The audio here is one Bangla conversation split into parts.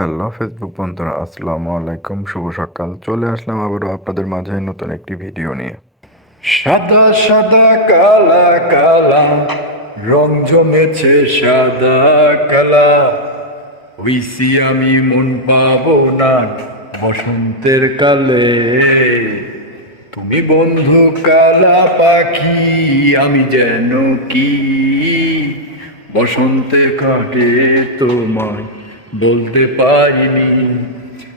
হ্যালো ফেসবুক বন্ধুরা, আসসালামু আলাইকুম, শুভ সকাল। চলে আসলাম আবারও আপনাদের মাঝে নতুন একটি ভিডিও নিয়ে। সাদা সাদা কালা কালা, রং জমেছে সাদা কালা। হইছি আমি মন পাবো না বসন্তের কালে। তুমি বন্ধু কালা পাখি, আমি যেন কি? বসন্তে কাটে তোমায় বলতে পারিনি।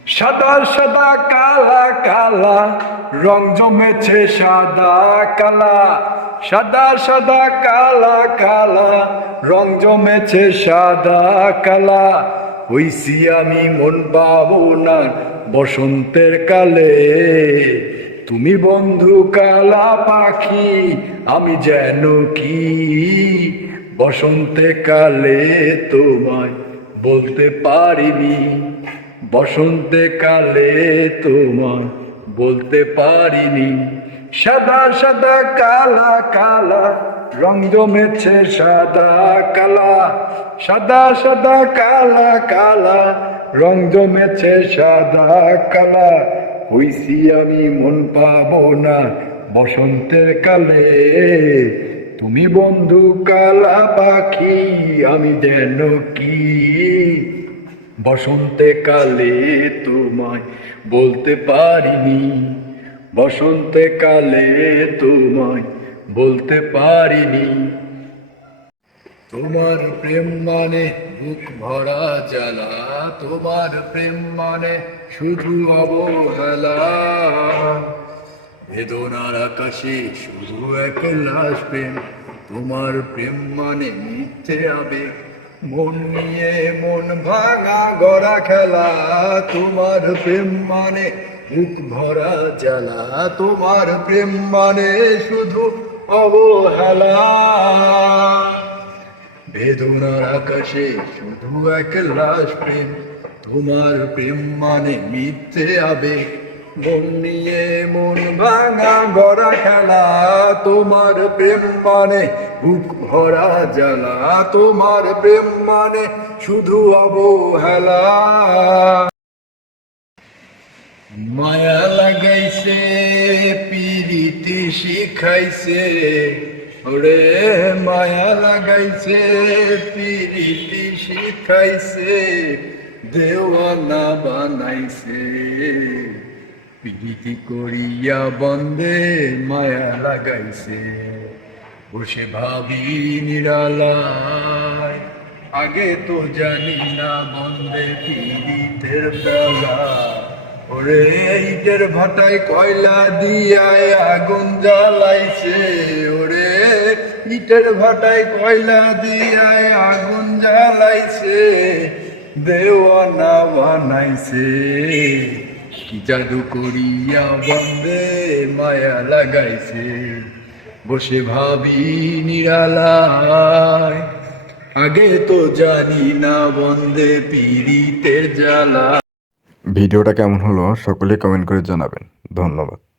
সাদা সাদা, কালা কালা, রং জমেছে সাদা, কালা। সাদা সাদা, কালা কালা, রং জমেছে সাদা, কালা। হইছি আমি মন না বসন্তের কালে। তুমি বন্ধু কালা পাখি, আমি যেন কি? বসন্তে কালে তোমায় বলতে পারিনি। বসন্তে কালে তোমায় বলতে পারিনি। সাদা সাদা, কালা কালা, রং জমেছে সাদা, কালা। সাদা সাদা, কালা কালা, রং জমেছে সাদা, কালা। হইছি আমি মন পাবো না বসন্তের কালে। তুমি বন্ধু কালা পাখি, আমি যেন কি? বসন্তে কালে তোমায় বলতে পারিনি, বসন্তে কালে তোমায় বলতে পারিনি। তোমার প্রেম মানে বুক ভরা জ্বালা, তোমার প্রেম মানে শুধু অবহেলা। বেদনার আকাশে শুধু এক লাশ প্রেম তোমার প্রেম মানে মিথ্যে আবেগ। মন নিয়ে মন ভাঙা গড়া খেলা, তোমার প্রেম মানে বুক ভরা জ্বালা। তোমার প্রেম মানে শুধু অবহেলা। বেদনার আকাশে শুধু এক লাশ প্রেম। তোমার প্রেম মানে মিথ্যে আবেগ। মন নিয়ে মন ভাঙা গড়া খেলা তোমার প্রেম মানে? বুক ভরা জ্বালা, তোমার প্রেম মানে? শুধু অবহেলা। মায়া লাগাইছে পিরিতি শিখাইছে। ওরে, মায়া লাগাইছে পিরিতি শিখাইছে। দেওয়ানা বানাইছে। পিরিতি করিয়া বন্দে মায়া লাগাইছে। বসে ভাবি নিরালায়, আগে তো জানি না বন্দে পিরিতের বেলা ওরে ইটের ভাটায় কয়লা দিয়ায় আগুন জ্বালাইছে। ওরে ইটের ভাটায় কয়লা দিয়ায় আগুন জ্বালাইছে। দেওয়ানা বানাইছে। জাদু করিয়া বন্দে মায়া লাগাইছে। বসে ভাবি নিরালায়, আগে তো জানি না বন্দে পিড়িতে জ্বালা। ভিডিওটা কেমন হলো, সকলে কমেন্ট করে জানাবেন। ধন্যবাদ।